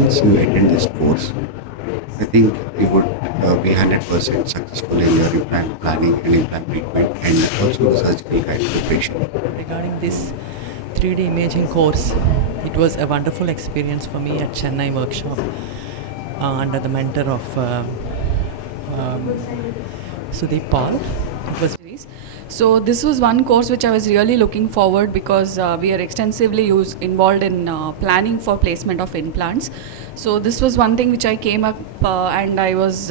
once you attend this course, I think you would be 100% successful in your implant planning and implant treatment and also the surgical guide preparation. Regarding this 3D imaging course, it was a wonderful experience for me at Chennai workshop under the mentor of um, Sudeep Paul. It was So this was one course which I was really looking forward because we are extensively involved in planning for placement of implants. So this was one thing which I came up and I was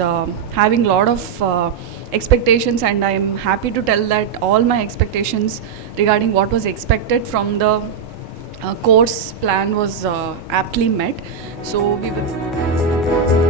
having a lot of expectations, and I am happy to tell that all my expectations regarding what was expected from the course plan was aptly met. So we were